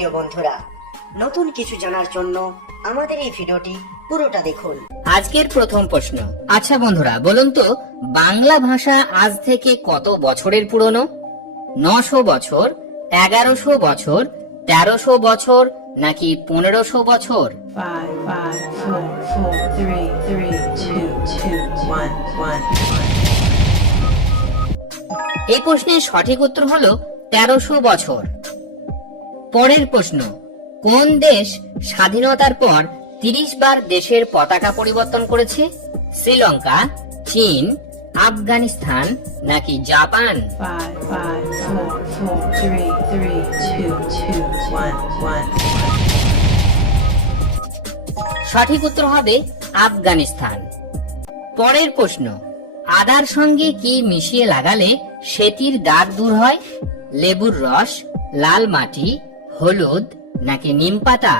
প্রিয় বন্ধুরা নতুন কিছু জানার জন্য আমাদের এই ভিডিওটি পুরোটা দেখুন। আজকের প্রথম প্রশ্ন। আচ্ছা বন্ধুরা বলুন তো বাংলা ভাষা আজ থেকে কত বছরের পুরনো? নশো বছর এগারোশো বছর তেরোশো বছর নাকি পনেরোশো বছর. এই প্রশ্নের সঠিক উত্তর হলো তেরোশো বছর। পরের প্রশ্ন কোন দেশ স্বাধীনতার পর তিরিশ বার দেশের পতাকা পরিবর্তন করেছে? শ্রীলঙ্কা চীন আফগানিস্তান নাকি জাপান. সঠিক উত্তর হবে আফগানিস্তান। পরের প্রশ্ন আদার সঙ্গে কি মিশিয়ে লাগালে সেতির দাগ দূর হয়? লেবুর রস লাল মাটি হলুদ নাকি নিম পাতা.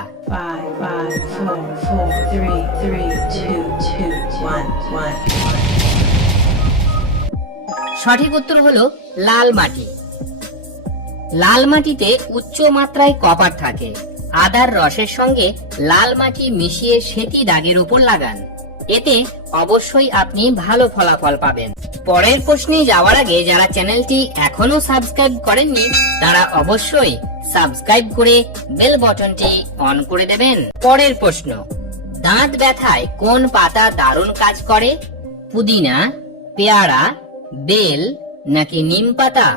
সঠিক উত্তর হলো লাল মাটি। লাল মাটিতে উচ্চ মাত্রায় কপার থাকে। আদার রসের সঙ্গে লাল মাটি মিশিয়ে সেতি দাগের উপর লাগান। এতে অবশ্যই আপনি ভালো ফলাফল পাবেন। পরের প্রশ্নে যাওয়ার আগে যারা চ্যানেলটি এখনও সাবস্ক্রাইব করেননি তারা অবশ্যই সাবস্ক্রাইব করে বেল বটনটি অন করে দেবেন। পরের প্রশ্ন দাঁত ব্যথায় কোন পাতা দারুণ কাজ করে? পুদিনা পেয়ারা বেল নাকি নিম পাতা.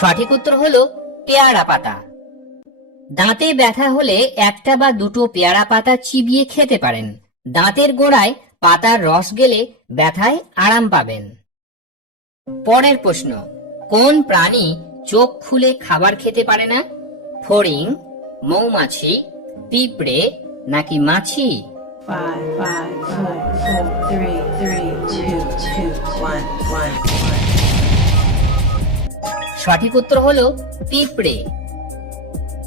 সঠিক উত্তর হলো পেয়ারা পাতা। দাঁতে ব্যথা হলে একটা বা দুটো পেয়ারা পাতা চিবিয়ে খেতে পারেন। দাঁতের গোড়ায় পাতার রস গেলে ব্যথায় আরাম পাবেন। পরের প্রশ্ন, কোন প্রাণী চোখ খুলে খাবার খেতে পারে না? ফড়িং, মৌমাছি, পিঁপড়ে নাকি মাছি. সঠিক উত্তর হলো পিঁপড়ে।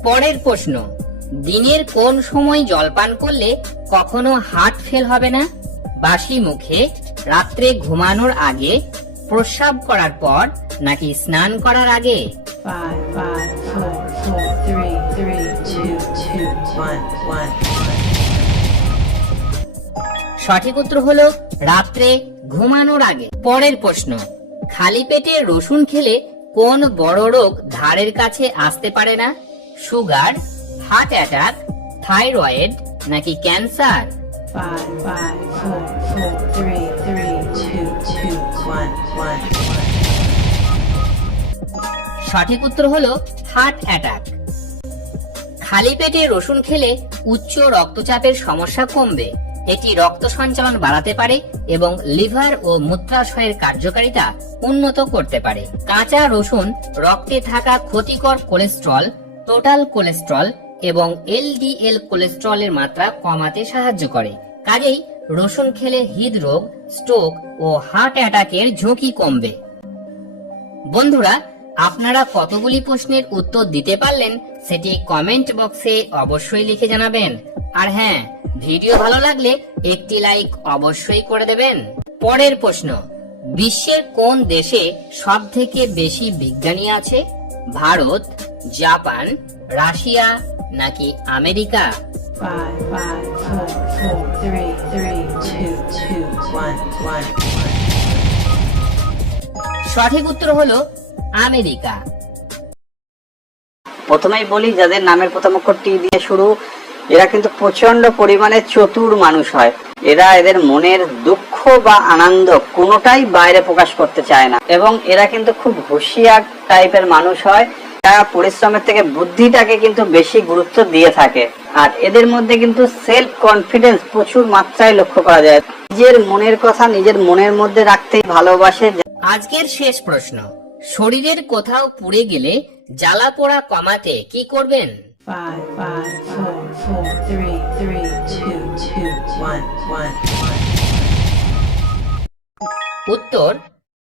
পরের প্রশ্ন, দিনের কোন সময় জলপান করলে কখনো হার্ট ফেল হবে না? বাসি মুখে রাত্রে ঘুমানোর আগে প্রস্রাব করার পর নাকি স্নান করার আগে? Five, five, four, four, three, three, two, two, one, one. সঠিক উত্তর হলো রাত্রে ঘুমানোর আগে। পরের প্রশ্ন খালি পেটে রসুন খেলে কোন বড় রোগ ধারের কাছে আসতে পারে না? সুগার হার্ট অ্যাটাক থাইরয়েড নাকি ক্যান্সার? সঠিক উত্তর হলো হার্ট অ্যাটাক খালি পেটে রসুন খেলে উচ্চ রক্তচাপের সমস্যা কমবে। এটি রক্ত সঞ্চালন বাড়াতে পারে এবং লিভার ও মূত্রাশয়ের কার্যকারিতা উন্নত করতে পারে। কাঁচা রসুন রক্তে থাকা ক্ষতিকর কোলেস্ট্রল টোটাল কোলেস্ট্রল এবং এলডিএল কোলেস্ট্রলের মাত্রা কমাতে সাহায্য করে। কাজেই রসুন খেলে হৃদরোগ, স্ট্রোক ও হার্ট অ্যাটাকের ঝুঁকি কমবে। বন্ধুরা, আপনারা কতগুলি প্রশ্নের উত্তর দিতে পারলেন সেটি কমেন্ট বক্সে অবশ্যই লিখে জানাবেন। আর হ্যাঁ ভিডিও ভালো লাগলে একটি লাইক অবশ্যই করে দেবেন। পরের প্রশ্ন, বিশ্বের কোন দেশে সব থেকে বেশি বিজ্ঞানী আছে? ভারত, জাপান, রাশিয়া নাকি America? Five, five, four, four, three, three, two, two, one, one. সঠিক উত্তর হলো আমেরিকা। প্রথমেই বলি যাদের নামের প্রথম অক্ষর টি দিয়ে শুরু এরা কিন্তু প্রচণ্ড পরিমাণে চতুর মানুষ হয়। এরা এদের মনের দুঃখ বা আনন্দ কোনোটাই বাইরে প্রকাশ করতে চায় না। এবং এরা কিন্তু খুব হুঁশিয়ার টাইপের মানুষ হয়। তারা পরিশ্রমের থেকে বুদ্ধিটাকে কিন্তু বেশি গুরুত্ব দিয়ে থাকে। আর এদের মধ্যে কিন্তু সেলফ কনফিডেন্স প্রচুর মাত্রায় লক্ষ্য করা যায়। নিজের মনের কথা নিজের মনের মধ্যে রাখতেই ভালোবাসে। আজকের শেষ প্রশ্ন শরীরের কোথাও পুড়ে গেলে জ্বালা পোড়া কমাতে কি করবেন? Five, five, four, four, three, three, two, two, one, one. উত্তর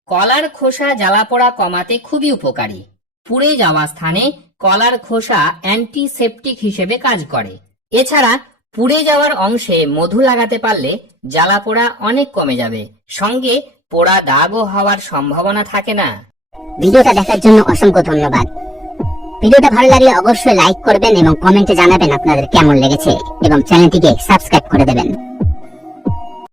কলার খোসা জ্বালা পোড়া কমাতে খুবই উপকারী। পুড়ে যাওয়া স্থানে কলার খোসা অ্যান্টিসেপটিক হিসেবে কাজ করে। এছাড়া পুড়ে যাওয়ার অংশে মধু লাগাতে পারলে জ্বালা পোড়া অনেক কমে যাবে। সঙ্গে পোড়া দাগও হওয়ার সম্ভাবনা থাকে না। ভিডিওটা দেখার জন্য অসংখ্য ধন্যবাদ। ভিডিওটা ভালো লাগলে অবশ্যই লাইক করবেন এবং কমেন্টে জানাবেন আপনাদের কেমন লেগেছে এবং চ্যানেলটিকে সাবস্ক্রাইব করে দেবেন।